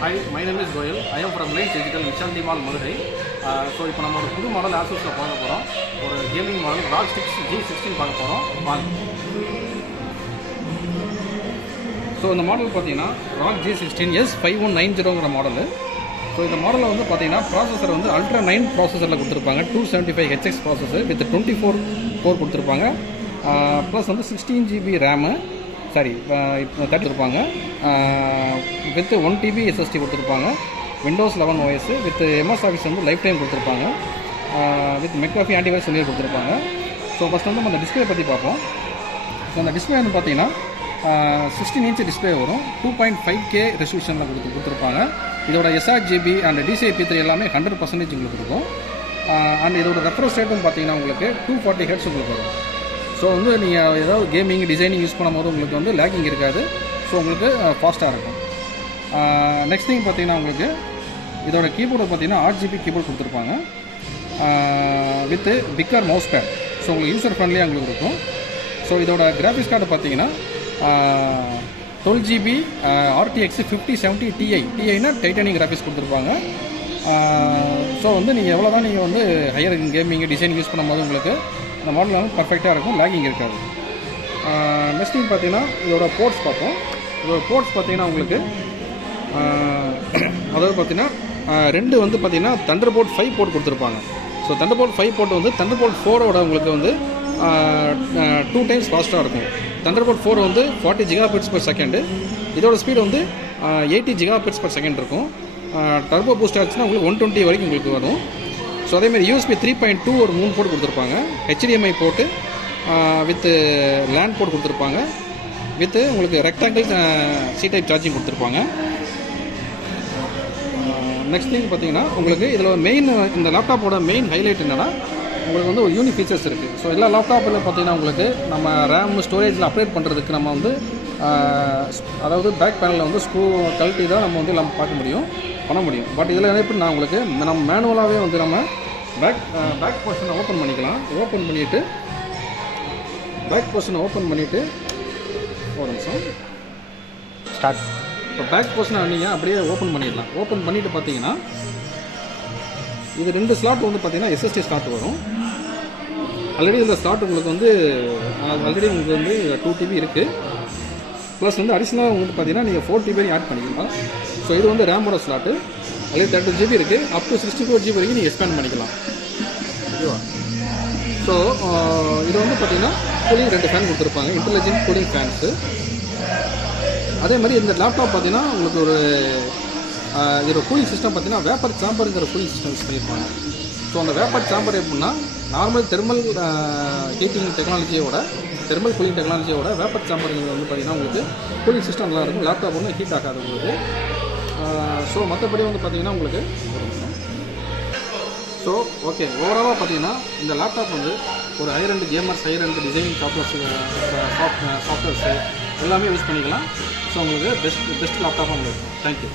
Hi, my name is Goyal. I am from Reliance Digital Vishaldi Mall, Madurai. So இப்போ நம்ம ஒரு புது model ஆசூஸில் பார்க்க போகிறோம். ஒரு gaming model ROG Strix G16 பார்க்க போகிறோம். வாங்க. ஸோ இந்த மாடல் பார்த்தீங்கன்னா ROG G16 S5190ங்கிற மாடலு. ஸோ இந்த மாடலில் வந்து பார்த்தீங்கன்னா ப்ராசஸர் வந்து Ultra 9 ப்ராசஸரில் கொடுத்துருப்பாங்க. 275HX ப்ராசஸர் வித் 24 கோர் கொடுத்துருப்பாங்க. ப்ளஸ் வந்து 16 GB ரேமு இப்போ தட்டிருப்பாங்க. வித் 1 TB SSD கொடுத்துருப்பாங்க. Windows 11 OS with MS Office வந்து லைஃப் டைம் கொடுத்துருப்பாங்க. வித் மெக்காஃபி ஆன்டிவைரஸ் சொல்லி கொடுத்துருப்பாங்க. ஸோ ஃபஸ்ட் வந்து நம்ம அந்த டிஸ்பிளே பற்றி பார்ப்போம். ஸோ அந்த டிஸ்பிளே வந்து பார்த்தீங்கன்னா 16 இன்ச் டிஸ்பிளே வரும். 2.5K ரெசல்யூஷனில் கொடுத்துருப்பாங்க. இதோட sRGB அண்ட் DCI-P3 எல்லாமே 100% உங்களுக்கு இருக்கும். அண்ட் இதோட ரெஃப்ரெஷ் ரேட்டும் பார்த்தீங்கன்னா உங்களுக்கு 240 Hz உங்களுக்கு வரும். ஸோ வந்து நீங்கள் ஏதாவது கேமிங் டிசைனிங் யூஸ் பண்ணும்போது உங்களுக்கு வந்து லேக்கிங் இருக்காது. ஸோ உங்களுக்கு ஃபாஸ்ட்டாக இருக்கும். நெக்ஸ்ட் திங் பார்த்தீங்கன்னா உங்களுக்கு இதோட கீபோர்டு பார்த்தீங்கன்னா 8GB கீபோர்டு கொடுத்துருப்பாங்க. With bigger mouse bad. So உங்களுக்கு யூசர் ஃப்ரெண்ட்லியாக உங்களுக்கு இருக்கும். ஸோ இதோட கிராஃபிக்ஸ் கார்டு பார்த்தீங்கன்னா 12GB RTX 5070 Ti titanium graphics கொடுத்துருப்பாங்க. ஸோ வந்து நீங்கள் எவ்வளோ தான் நீங்கள் வந்து ஹையர் கேமிங் டிசைன் யூஸ் பண்ணும்போது உங்களுக்கு இந்த மாடல் வந்து பர்ஃபெக்டாக இருக்கும், லேக்கிங் இருக்காது. நெக்ஸ்ட் திங் பார்த்தீங்கன்னா இதோட போர்ட்ஸ் பார்ப்போம். இதோட போர்ட்ஸ் பார்த்தீங்கன்னா உங்களுக்கு அதாவது பார்த்தீங்கன்னா ரெண்டு வந்து பார்த்தீங்கன்னா Thunderbolt 5 போர்ட் கொடுத்துருப்பாங்க. ஸோ Thunderbolt 5 போர்ட் வந்து Thunderbolt 4ஓட உங்களுக்கு வந்து 2 times ஃபாஸ்ட்டாக இருக்கும். Thunderbolt 4 வந்து 40 Gbps/s. இதோட ஸ்பீடு வந்து 80 Gbps/s இருக்கும். டர்போ பூஸ்ட் ஆச்சுன்னா உங்களுக்கு 120 வரைக்கும் உங்களுக்கு வரும். ஸோ அதேமாதிரி USB 3.2 ஒரு 3 போர்ட் கொடுத்துருப்பாங்க. HDMI port with LAN port கொடுத்துருப்பாங்க. வித்து உங்களுக்கு ரெக்டாங்கிள் C டைப் சார்ஜிங் கொடுத்துருப்பாங்க. நெக்ஸ்ட் திங் பார்த்தீங்கன்னா உங்களுக்கு இதில் மெயின் இந்த லேப்டாப்போட மெயின் ஹைலைட் என்னென்னா உங்களுக்கு வந்து ஒரு யூனிக் ஃபீச்சர்ஸ் இருக்குது. ஸோ எல்லா லேப்டாப்பில் பார்த்தீங்கன்னா உங்களுக்கு நம்ம ரேம் ஸ்டோரேஜில் அப்டேட் பண்ணுறதுக்கு நம்ம வந்து அதாவது பேக் பேனலில் வந்து ஸ்க்ரூ கழட்டி தான் நம்ம வந்து நம்ம பண்ண முடியும். பட் இதில் எப்படி நான் உங்களுக்கு நம்ம மேனுவலாகவே வந்து நம்ம பேக் போர்ஷனை ஓப்பன் பண்ணிக்கலாம். ஓப்பன் பண்ணிவிட்டு ஒரு நிமிஷம் ஸ்டார்ட். இப்போ பேக் போர்ஷனை நீங்கள் அப்படியே ஓப்பன் பண்ணிடலாம். ஓப்பன் பண்ணிவிட்டு பார்த்தீங்கன்னா இது 2 ஸ்லாட் வந்து பார்த்தீங்கன்னா SSD ஸ்லாட் வரும். ஆல்ரெடி இந்த ஸ்லாட் உங்களுக்கு வந்து உங்களுக்கு வந்து 2 TB இருக்குது. ப்ளஸ் வந்து அடிஷ்னலாக உங்களுக்கு பார்த்தீங்கன்னா நீங்கள் 4 TB ஆட் பண்ணிக்கலாம். ஸோ இது வந்து ரேமோட ஸ்லாட்டு. அதில் 30 GB இருக்குது. அப் டு 64 GB வரைக்கும் நீங்கள் எக்ஸ்பேண்ட் பண்ணிக்கலாம். ஓகேவா? ஸோ இது வந்து பார்த்தீங்கன்னா கூலிங் 2 ஃபேன் கொடுத்துருப்பாங்க. Intelligent cooling fans. அதே மாதிரி இந்த லேப்டாப் பார்த்தீங்கன்னா உங்களுக்கு ஒரு இதோட கூலிங் சிஸ்டம் பார்த்தீங்கன்னா வேப்பர் சாம்பருங்கிற கூலிங் சிஸ்டம் யூஸ் பண்ணியிருப்பாங்க. ஸோ அந்த வேப்பர் சாம்பர் எப்படின்னா நார்மல் தெர்மல் கூலிங் டெக்னாலஜியோட வேப்பர் சாம்பருங்கிறது வந்து பார்த்தீங்கன்னா உங்களுக்கு கூலிங் சிஸ்டம் நல்லா இருக்கும். லேப்டாப் வந்து ஹீட் ஆகாது உங்களுக்கு. ஸோ மற்றபடி வந்து பார்த்தீங்கன்னா உங்களுக்கு ஸோ ஓகே ஓவராலாக பார்த்தீங்கன்னா இந்த லேப்டாப் வந்து ஒரு higher end gamers, higher end designing softwares எல்லாமே யூஸ் பண்ணிக்கலாம். ஸோ உங்களுக்கு பெஸ்ட் லேப்டாப்பாக உங்களுக்கு. தேங்க்யூ.